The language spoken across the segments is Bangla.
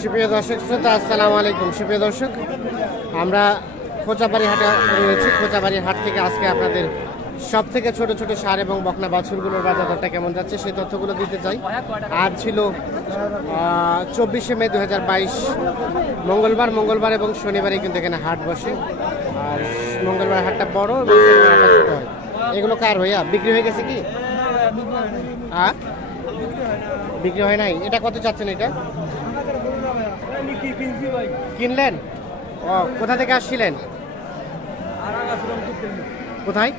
সুপ্রিয় দর্শক শ্রোতা, আসসালামু আলাইকুম। সুপ্রিয় দর্শক, আমরা খোঁচাবাড়ি হাটে রয়েছি। খোঁচাবাড়ির হাট থেকে আজকে আপনাদের সব থেকে ছোট ছোট ষাঁড় এবং বকনা বাছুরগুলোর বাজার দরটা কেমন যাচ্ছে সেই তথ্যগুলো দিতে চাই। আজ ছিল 24শে মে 2022 মঙ্গলবার এবং শনিবারে কিন্তু এখানে হাট বসে। আর মঙ্গলবার হাটটা বড় এবং শনিবার ছোট হয়। এগুলো কার ভাইয়া বিক্রি হয়ে গেছে কি? হ্যাঁ, বিক্রি হয় নাই। এটা কত চাচ্ছেন? এটা কিনলেন? ও, কোথা থেকে আসছিলেন? কোথায়?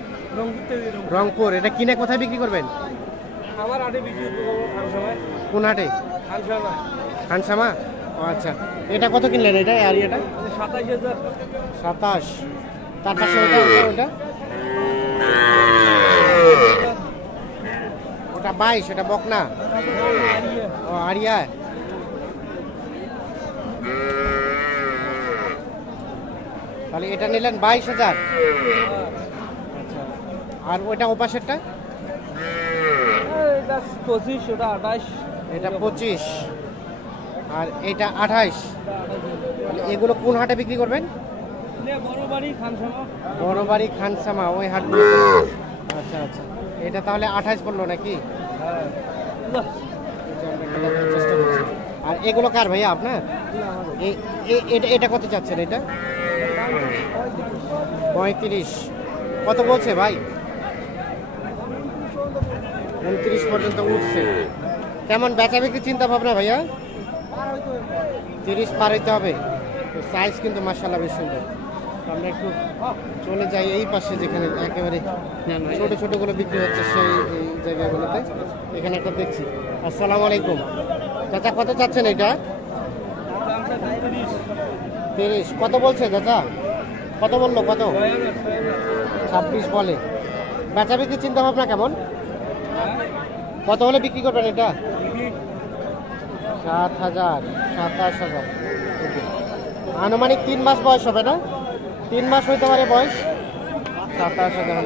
রংপুর। এটা কিনে কোথায় বিক্রি করবেন? কোন হাটে? খানসামা। ও আচ্ছা, এটা কত কিনলেন? এটা আর এটা 27। তার পাশে ওটা 22। এটা বকনা। ও আরিয়া। তাহলে এটা নিলেন 22,000। আচ্ছা, আর ওইটা ওপাশেরটা? 25, ওটা 28। এটা 25 আর এটা 28। এগুলো কোন হাটে বিক্রি করবেন? বড়বাড়ি খানসামা, ওই হাট। আচ্ছা আচ্ছা, এটা তাহলে 28 পড়লো নাকি? চেষ্টা করছি। আর এগুলো কার ভাইয়া আপনার? এটা কত চাচ্ছেন? এটা 35। কত বলছে ভাই? 29 পর্যন্ত উঠছে। কেমন বেচা বিক্রি চিন্তা ভাবনা ভাইয়া? 30 পার হইতে হবে। সাইজ কিন্তু মাশাআল্লাহ বেশ সুন্দর। আমরা একটু চলে যাই এই পাশে, যেখানে একেবারে ছোট ছোটগুলো বিক্রি হচ্ছে সেই জায়গাগুলোতে। এখানে একটা দেখছি। আসসালামু আলাইকুম চাচা, কত চাচ্ছেন এটা? 30। কত বলছে চাচা? কত বললো? কত? 26 বলে। বেচা বিক্রি চিন্তা ভাবনা কেমন? কত হলে বিক্রি করবেন এটা? 7,000, 27,000। আনুমানিক 3 মাস বয়স হবে না? 3 মাস হইতে পারে বয়স। 27,000।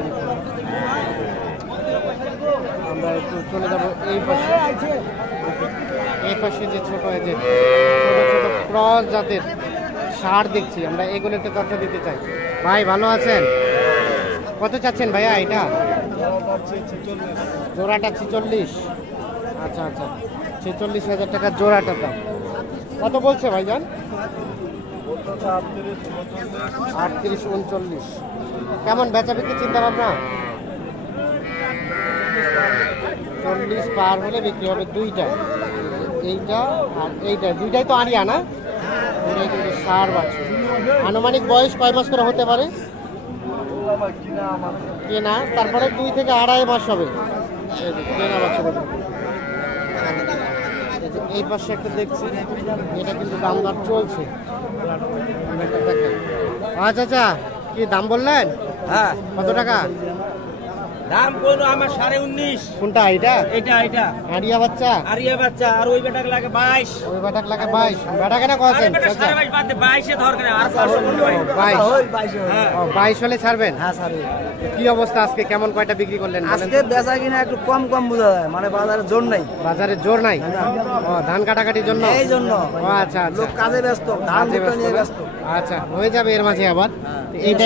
আমরা একটু চলে যাবো এই পাশে। এই পাশে যে ছোট ছোট ক্রস জাতের ষাঁড় দেখছি আমরা, এগুলো একটু তথ্য দিতে চাই। ভাই ভালো আছেন? কত চাচ্ছেন ভাইয়া এটা? জোড়াটা 46। আচ্ছা আচ্ছা, 46,000 টাকা জোড়াটা দাম। কত বলছে ভাইজান? 38, 39। কেমন বেচা বিক্রি চিন্তা ভাবনা? 40 পার হলে বিক্রি হবে দুইটা। এইটা আর এইটা, দুইটাই তো আরিয়া না? দুইটাই কিন্তু ষাঁড় বাছুর। আনুমানিক বয়স কয় মাস করে হতে পারে? কেনা, তারপরে 2 থেকে 2.5 মাস হবে কেনা বাছুর। এই পাশে একটা দেখছি, এটা কিন্তু দাম দর চলছে। আচ্ছা আচ্ছা, কি দাম বললেন? হ্যাঁ, কত টাকা দাম কোন? আমার 19.5। কোনটা? এটা এটা আরিয়া বাচ্চা? আরিয়া বাচ্চা। আর ওই বেটাকে লাগে 22। ওই বাটাক লাগে 22। বাটা কেনা কছেন? 22.5 বাদ দে, 22 এ ধর কেন? আর 500 বলতে ভাই। 22। হ্যাঁ, ও 22 হলে ছাড়বেন? হ্যাঁ স্যার, কি অবস্থা আজকে? কেমন কয়টা বিক্রি করলেন? আজকে বেচা কিনা একটু কম বোঝা যায়, মানে বাজারে জোর নাই। বাজারে জোর নাই? ও, ধান কাটাকাটির জন্য? এই জন্য। ও আচ্ছা আচ্ছা, লোক কাজে ব্যস্ত, ধান কাজে দুটো নিয়ে ব্যস্ত। ব্যস্ত। আচ্ছা, হয়ে যাবে এর মাঝে আবার। এইটা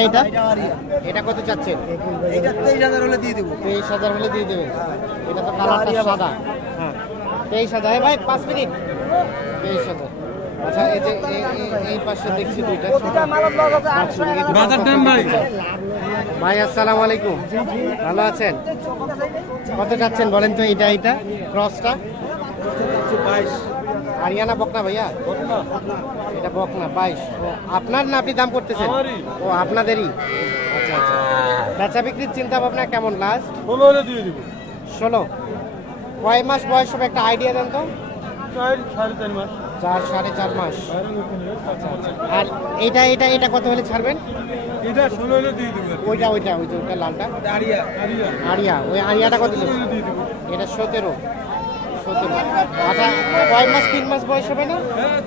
আরিয়া। এটা কত চাচ্ছেন? এইটা 23,000 হলে দিয়ে দেবো। 23,000 হলে দিয়ে দেবেন। এটা তো কালারটা সাদা। হ্যাঁ, 23,000। ভাই 5 মিনিট। 23,000। আচ্ছা, এই যে এই পাশে দেখছি দুইটা ভাই। আসসালামু আলাইকুম, ভালো আছেন? কত চাচ্ছেন বলেন তো? এটা ক্রসটা 22। আরিয়ানা বকনা ভাইয়া? এটা বকনা 22। ও আপনার না? আপনি দাম করতেছেন? ও আপনাদেরই। আচ্ছা আচ্ছা, বেচা বিক্রির চিন্তা ভাবনা কেমন? লাস্ট 16 হলে দিয়ে দিব। 16। কয় মাস বয়স হবে একটা আইডিয়া দেন তো? 4.5 মাস। 4, 4.5 মাস। আচ্ছা আচ্ছা, আর এটা কত হলে ছাড়বেন? এটা 16 হলে দিয়ে দিব। ওইটা লালটা আরিয়া, ওই আরিয়াটা কত? এটা 17। আচ্ছা, কয় মাস? 3 মাস বয়স হবে না?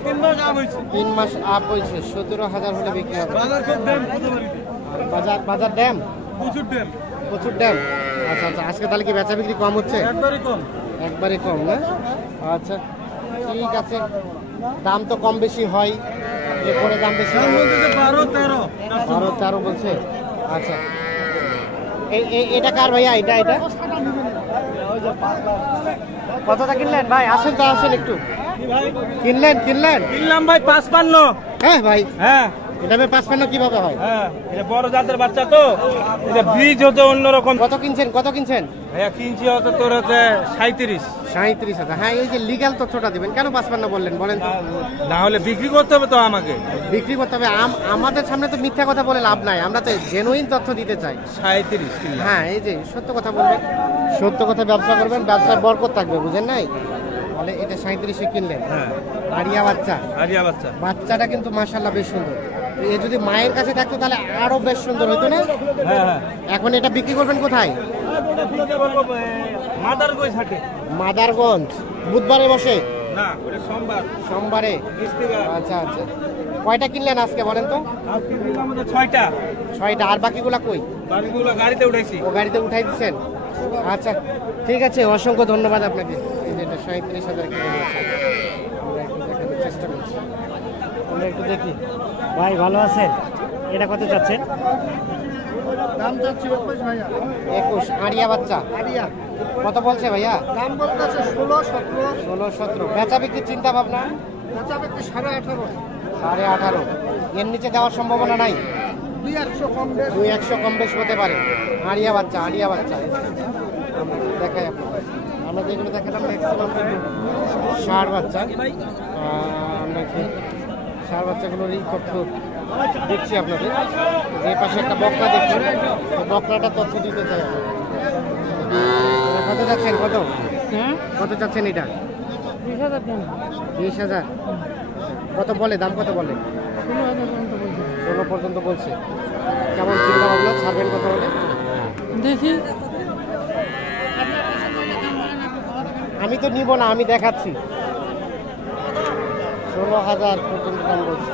3 মাস আপ হইছে। 3 মাস আপ হয়েছে। 17,000 হলে বিক্রি হবে। বাজার খুব দাম। বাজার ড্যাম? প্রচুর দাম। প্রচুর ড্যাম। আচ্ছা আচ্ছা, আজকে তাহলে কি বেচা বিক্রি কম হচ্ছে? একবারে কম। একবারে কম না? আচ্ছা ঠিক আছে, দাম তো কম বেশি হয়, এরপরে দাম বেশি হয়। 12-13 বলছে। আচ্ছা এটা কার ভাইয়া? এটা কতটা কিনলেন ভাই? আসেন তো, আসেন একটু। কিনলেন? কিনলাম ভাই 55। হ্যাঁ ভাই, হ্যাঁ এটা 55 কিভাবে হয়? হ্যাঁ, এটা বড় জাতের বাচ্চা তো, এটা বীজ হতে অন্যরকম। কত কিনছেন? ভাইয়া কিনছি হতো তোর হচ্ছে 37। 37,000। হ্যাঁ, এই যে লিগ্যাল তথ্যটা দিবেন, কেন 55 বললেন বলেন তো? না হলে বিক্রি করতে হবে তো আমাকে। বিক্রি করতে হবে, আমাদের সামনে তো মিথ্যা কথা বলে লাভ নাই, আমরা তো জেনুইন তথ্য দিতে চাই। 37 কিনলাম। হ্যাঁ, এই যে সত্য কথা বলবেন, সত্য কথা ব্যবসা করবেন, ব্যবসায় বরকত থাকবে, বুঝেন নাই? তাহলে এটা 37 কিনলেন। হ্যাঁ, আরিয়া বাচ্চা, আরিয়া বাচ্চা। বাচ্চাটা কিন্তু মাশাআল্লাহ বেশ সুন্দর। এ যদি মায়ের কাছে থাকতো তাহলে আরো বেশ সুন্দর হতো না? হ্যাঁ হ্যাঁ। এখন এটা বিক্রি করবেন কোথায়? মাদারগঞ্জ হাটে। মাদারগঞ্জ। বুধবারে বসে? না, ওটা সোমবারে। আচ্ছা আচ্ছা, কয়টা কিনলেন আজকে বলেন তো? আজকে কিনলাম আমাদের 6টা। 6টা। আর বাকিগুলা কই? বাকিগুলো গাড়িতে উঠাইছি। ও গাড়িতে উঠাই দিচ্ছেন? আচ্ছা ঠিক আছে, অসংখ্য ধন্যবাদ আপনাকে। এই যে এটা 37,000 কিনে নিয়েছে। আমরা একটু দেখানোর চেষ্টা করছি, আমরা একটু দেখি। ভাই ভালো আছেন? এটা কত চাচ্ছেন? দাম চাচ্ছি 21 ভাইয়া। 21। আরিয়া বাচ্চা আরিয়া কত বলছে ভাইয়া? দাম বলতেছে 16-17। 16-17। বেচা বিক্রির চিন্তা ভাবনা? বেচা বিক্রি 18.5। 18.5। এর নিচে দেওয়ার সম্ভাবনা নাই? 200 কম বেশ। 200 কম বেশ হতে পারে। আরিয়া বাচ্চা আমরা দেখাই আপনাদের। আমরা যেগুলো দেখালাম ম্যাক্সিমাম কিন্তু ষাঁড় বাচ্চা। আমরা একটু ষাঁড় বাচ্চাগুলোর এই তথ্য দেখছি আপনাদের। যে পাশে একটা বকনা দেখছি, ওই বকনাটা তথ্য দিতে চাই আপনাদের। কত যাচ্ছেন? কত চাচ্ছেন এটা? 20,000। কত বলে? দাম কত বলে? 16 পর্যন্ত বলছে। কেমন চিন্তা ভাবনা, ছাড়বেন কত হলে? দেখি আমি তো নিব না, আমি দেখাচ্ছি। 16,000 পর্যন্ত দাম বলছে।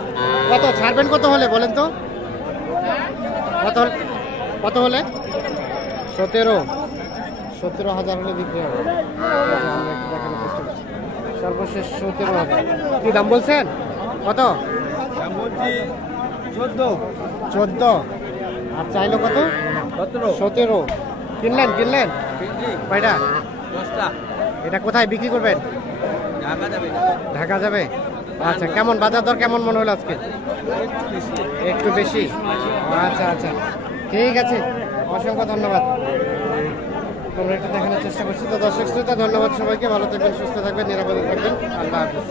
কত ছাড়বেন কত হলে বলেন তো? কত হলে? 17,000 হলে বিক্রি হবে। আমরা একটু দেখানোর চেষ্টা করছি। সর্বশেষ 17,000। কি দাম বলছেন? কত? দাম বলছি 14। আর চাইলো কত? 17। কিনলেন? কয়টা? 10টা। এটা কোথায় বিক্রি করবেন? ঢাকা যাবে। আচ্ছা, কেমন বাজার দর কেমন মনে হলো আজকে? একটু বেশি। আচ্ছা ঠিক আছে, অসংখ্য ধন্যবাদ। আমরা একটু দেখানোর চেষ্টা করছি। তো দর্শক শ্রোতা, ধন্যবাদ সবাইকে। ভালো থাকবেন, সুস্থ থাকবেন, নিরাপদে থাকবেন। আল্লাহ হাফেজ।